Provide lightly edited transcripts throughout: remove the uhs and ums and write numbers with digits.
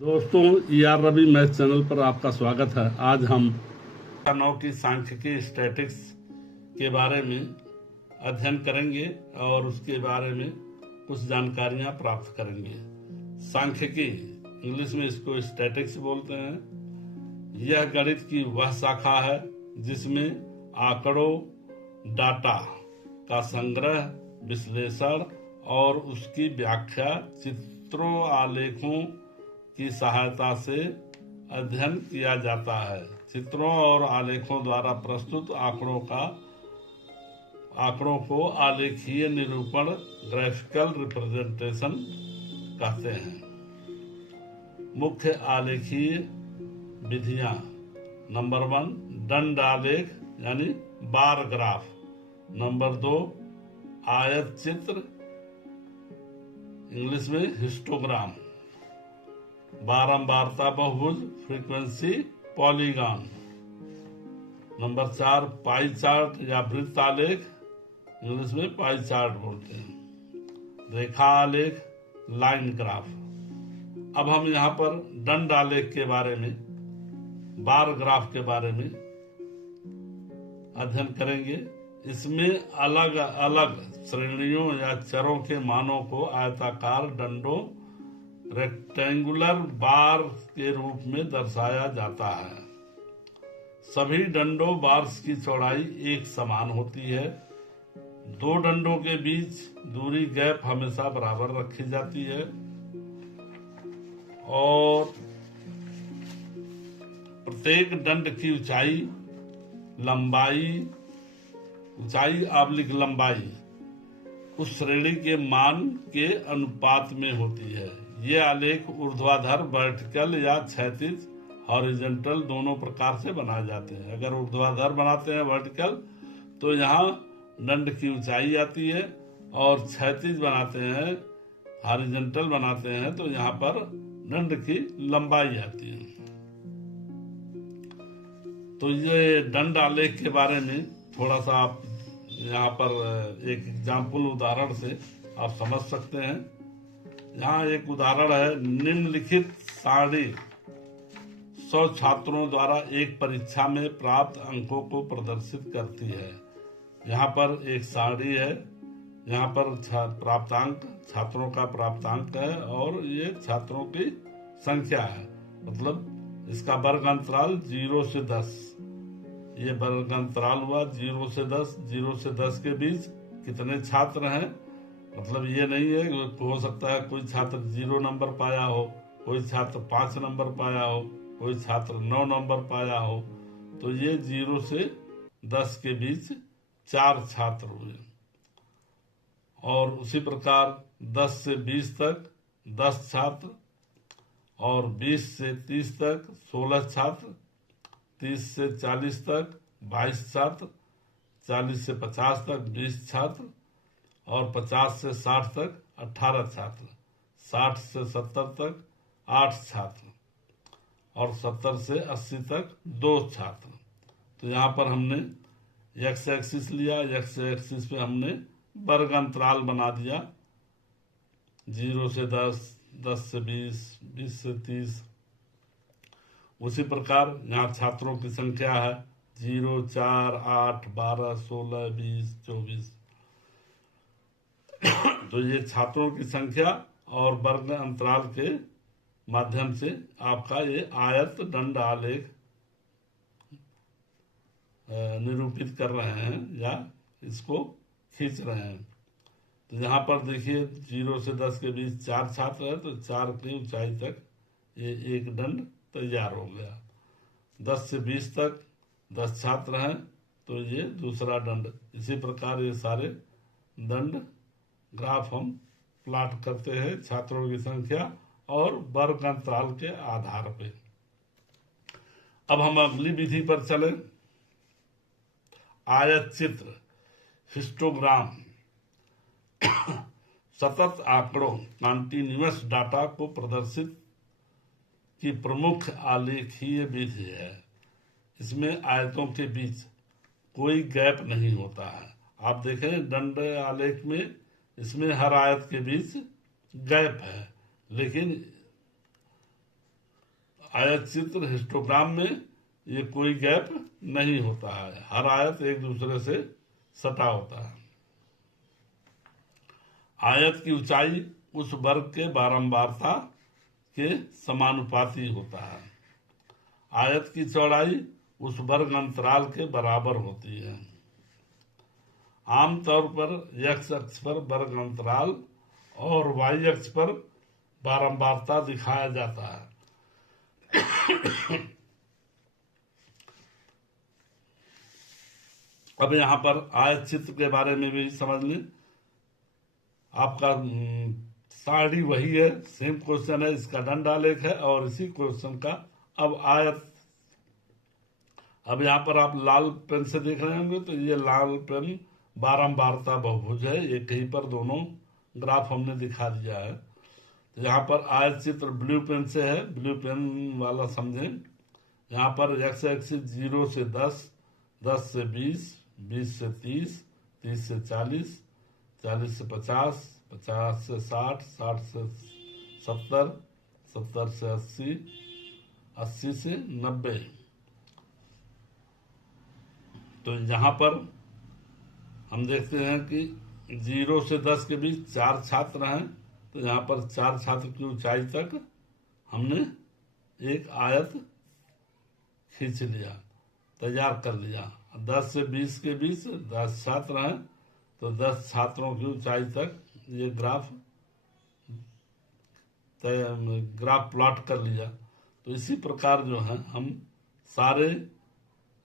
दोस्तों, Ravi math channel पर आपका स्वागत है। आज हम नौ की सांख्यिकी स्टैटिक्स के बारे में अध्ययन करेंगे और उसके बारे में कुछ जानकारियां प्राप्त करेंगे। सांख्यिकी, इंग्लिश में इसको स्टैटिक्स बोलते हैं। यह गणित की वह शाखा है जिसमें आंकड़ों, डाटा का संग्रह, विश्लेषण और उसकी व्याख्या चित्रों, आलेखों की सहायता से अध्ययन किया जाता है। चित्रों और आलेखों द्वारा प्रस्तुत आंकड़ों को आलेखीय निरूपण, ग्राफिकल रिप्रेजेंटेशन कहते हैं। मुख्य आलेखीय विधियां: नंबर 1, दंड आलेख यानी बार ग्राफ। नंबर 2, आयत चित्र, इंग्लिश में हिस्टोग्राम। बारंबारता बहुभुज, frequency polygon. Number 4, pie chart या वृत्त आलेख, इंग्लिश में पाई चार्ट बोलते हैं। रेखा आलेख, लाइन ग्राफ। अब हम यहाँ पर दंड आलेख के बारे में, बार ग्राफ के बारे में अध्ययन करेंगे। इसमें अलग अलग श्रेणियों या चरों के मानों को आयताकार दंडों, रेक्टेंगुलर बार के रूप में दर्शाया जाता है। सभी डंडों बार्स की चौड़ाई एक समान होती है। दो डंडों के बीच दूरी, गैप हमेशा बराबर रखी जाती है और प्रत्येक दंड की ऊंचाई लंबाई उस श्रेणी के मान के अनुपात में होती है। ये आलेख ऊर्ध्वाधर, वर्टिकल या क्षैतिज, हॉरिजॉन्टल दोनों प्रकार से बनाए जाते हैं। अगर ऊर्ध्वाधर बनाते हैं, वर्टिकल, तो यहाँ दंड की ऊंचाई आती है, और क्षैतिज बनाते हैं, हॉरिजॉन्टल बनाते हैं, तो यहाँ पर दंड की लंबाई आती है। तो ये दंड आलेख के बारे में थोड़ा सा आप यहाँ पर एक एग्जाम्पल, उदाहरण से आप समझ सकते हैं। यहाँ एक उदाहरण है, निम्नलिखित सारणी 100 छात्रों द्वारा एक परीक्षा में प्राप्त अंकों को प्रदर्शित करती है। यहाँ पर एक सारणी है, यहाँ पर प्राप्तांक, छात्रों का प्राप्तांक है, और ये छात्रों की संख्या है। मतलब इसका वर्ग अंतराल 0 से 10, ये वर्ग अंतराल हुआ 0 से 10। 0 से 10 के बीच कितने छात्र हैं, मतलब ये नहीं है, हो सकता है कोई छात्र 0 नंबर पाया हो, कोई छात्र 5 नंबर पाया हो, कोई छात्र 9 नंबर पाया हो। तो ये 0 से 10 के बीच 4 छात्र हुए। और उसी प्रकार 10 से 20 तक 10 छात्र, और 20 से 30 तक 16 छात्र, 30 से 40 तक 22 छात्र, 40 से 50 तक 20 छात्र, और 50 से 60 तक 18 छात्र, 60 से 70 तक 8 छात्र, और 70 से 80 तक 2 छात्र। तो यहाँ पर हमने एक्स एक्सिस लिया, एक्स एक्सिस पे हमने वर्ग अंतराल बना दिया, 0 से 10, 10 से 20, 20 से 30। उसी प्रकार यहाँ छात्रों की संख्या है 0, 4, 8, 12, 16, 20, 24। तो ये छात्रों की संख्या और वर्ग अंतराल के माध्यम से आपका ये आयत दंड आलेख निरूपित कर रहे हैं या इसको खींच रहे हैं। तो यहाँ पर देखिए 0 से 10 के बीच 4 छात्र है, तो 4 की ऊंचाई तक ये एक दंड तैयार हो गया। 10 से 20 तक 10 छात्र हैं, तो ये दूसरा दंड। इसी प्रकार ये सारे दंड ग्राफ हम प्लॉट करते हैं छात्रों की संख्या और वर्ग अंतराल के आधार पे। अब हम अगली विधि पर चले, आयत चित्र, हिस्टोग्राम। सतत आंकड़ों, कॉन्टिन्यूअस डाटा को प्रदर्शित की प्रमुख आलेखीय विधि है। इसमें आयतों के बीच कोई गैप नहीं होता है। आप देखें दंड आलेख में, इसमें हर आयत के बीच गैप है, लेकिन आयत चित्र हिस्टोग्राम में ये कोई गैप नहीं होता है, हर आयत एक दूसरे से सटा होता है। आयत की ऊंचाई उस वर्ग के बारंबारता के समानुपाती होता है। आयत की चौड़ाई उस वर्ग अंतराल के बराबर होती है। आमतौर पर x अक्ष पर वर्ग अंतराल और y अक्ष पर बारंबारता दिखाया जाता है। अब यहाँ पर आयत चित्र के बारे में भी समझ लें। आपका साड़ी वही है, सेम क्वेश्चन है, इसका डंडा लेख है और इसी क्वेश्चन का अब आयत। अब यहाँ पर आप लाल पेन से देख रहे होंगे, तो ये लाल पेन बारंबारता बहुभुज है, एक ही पर दोनों ग्राफ हमने दिखा दिया है। तो यहाँ पर आयत चित्र ब्लू पेन से है, ब्लू पेन वाला समझें। यहाँ पर एक्स एक्सिस 0 से 10, 10 से 20, 20 से 30, 30 से 40, 40 से 50, 50 से 60, 60 से 70, 70 से 80, 80 से 90। तो यहाँ पर हम देखते हैं कि 0 से 10 के बीच 4 छात्र हैं, तो यहाँ पर 4 छात्र की ऊंचाई तक हमने एक आयत खींच लिया, तैयार कर लिया। 10 से 20 के बीच 10 छात्र हैं, तो 10 छात्रों की ऊंचाई तक ये ग्राफ प्लॉट कर लिया। तो इसी प्रकार जो है हम सारे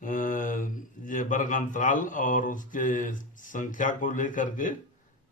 ये वर्ग अंतराल और उसके संख्या को लेकर के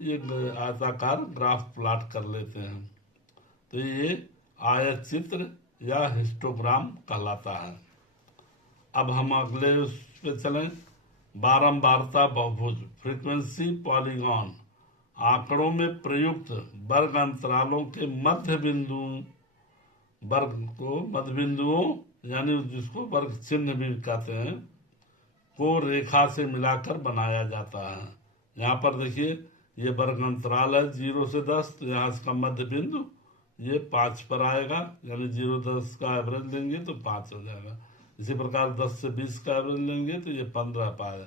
ये आयताकार ग्राफ प्लॉट कर लेते हैं। तो ये आयत चित्र या हिस्टोग्राम कहलाता है। अब हम अगले उस पे चलें। बारंबारता बहुभुज, फ्रीक्वेंसी पॉलीगॉन, आंकड़ों में प्रयुक्त वर्ग अंतरालों के मध्य बिंदुओं, वर्ग को मध्य बिंदुओं यानी जिसको वर्ग चिन्ह भी कहते हैं, को रेखा से मिलाकर बनाया जाता है। यहाँ पर देखिए ये वर्ग अंतराल है 0 से 10, तो यहाँ इसका मध्य बिंदु ये 5 पर आएगा, यानी 0-10 का एवरेज लेंगे तो 5 हो जाएगा। इसी प्रकार 10 से 20 का एवरेज लेंगे तो ये 15 पाएगा।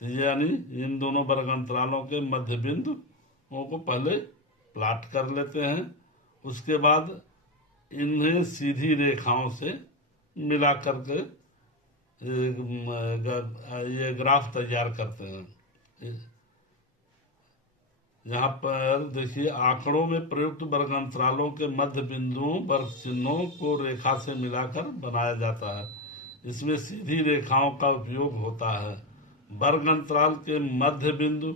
तो ये यानी इन दोनों वर्ग अंतरालों के मध्य बिंदुओं को पहले प्लॉट कर लेते हैं, उसके बाद इन्हें सीधी रेखाओं से मिला करके ये ग्राफ तैयार करते हैं। यहाँ पर देखिए आंकड़ों में प्रयुक्त वर्ग अंतरालों के मध्य बिंदुओं वर्ग चिन्हों को रेखा से मिलाकर बनाया जाता है। इसमें सीधी रेखाओं का उपयोग होता है। वर्ग अंतराल के मध्य बिंदु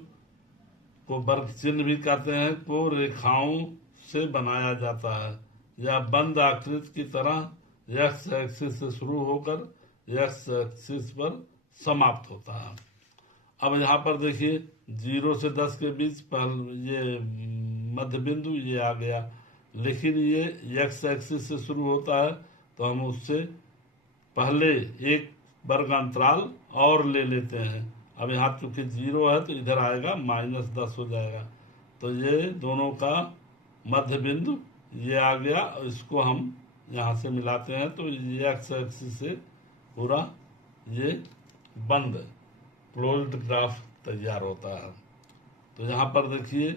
को वर्ग चिन्ह भी कहते हैं, को रेखाओं से बनाया जाता है। यह बंद आकृति की तरह एक्स एक्सिस से शुरू होकर एक्स एक्सिस पर समाप्त होता है। अब यहाँ पर देखिए 0 से 10 के बीच पहले ये मध्य बिंदु ये आ गया, लेकिन ये एक्स एक्सिस से शुरू होता है, तो हम उससे पहले एक वर्ग अंतराल और ले लेते हैं। अब यहाँ चूंकि 0 है तो इधर आएगा -10 हो जाएगा। तो ये दोनों का मध्य बिंदु ये आ गया, इसको हम यहाँ से मिलाते हैं तो ये एक्स एक्सिस से पूरा ये बंद क्लोज्ड ग्राफ तैयार होता है। तो यहाँ पर देखिए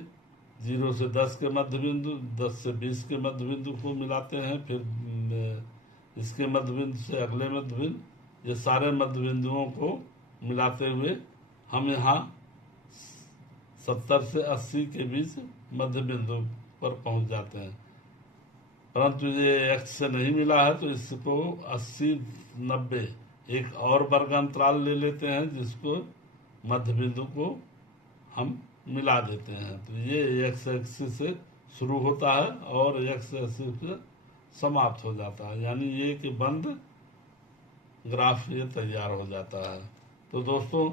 0 से 10 के मध्य बिंदु, 10 से 20 के मध्य बिंदु को मिलाते हैं, फिर इसके मध्य बिंदु से अगले मध्य बिंदु, ये सारे मध्य बिंदुओं को मिलाते हुए हम यहाँ 70 से 80 के बीच मध्य बिंदु पर पहुंच जाते हैं। परंतु ये एक्स से नहीं मिला है तो इसको 80-90 एक और वर्ग अंतराल ले लेते हैं, जिसको मध्य बिंदु को हम मिला देते हैं। तो ये एक्स एक्सिस से शुरू होता है और एक्स एक्सिस से समाप्त हो जाता है, यानी ये कि बंद ग्राफ ये तैयार हो जाता है। तो दोस्तों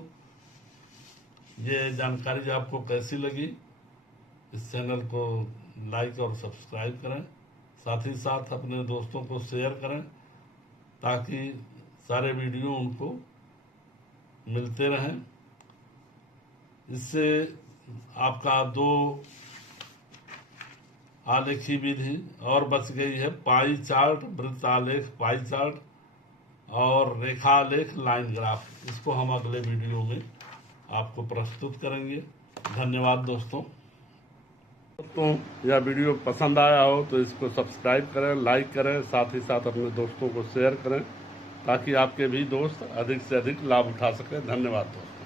ये जानकारी आपको कैसी लगी? इस चैनल को लाइक और सब्सक्राइब करें, साथ ही साथ अपने दोस्तों को शेयर करें ताकि सारे वीडियो उनको मिलते रहें। इससे आपका 2 आलेखी विधि, और बच गई है पाई चार्ट, वृत्त आलेख पाई चार्ट, और रेखा आलेख लाइन ग्राफ। इसको हम अगले वीडियो में आपको प्रस्तुत करेंगे। धन्यवाद दोस्तों। यह वीडियो पसंद आया हो तो इसको सब्सक्राइब करें, लाइक करें, साथ ही साथ अपने दोस्तों को शेयर करें ताकि आपके भी दोस्त अधिक से अधिक लाभ उठा सकें। धन्यवाद दोस्तों।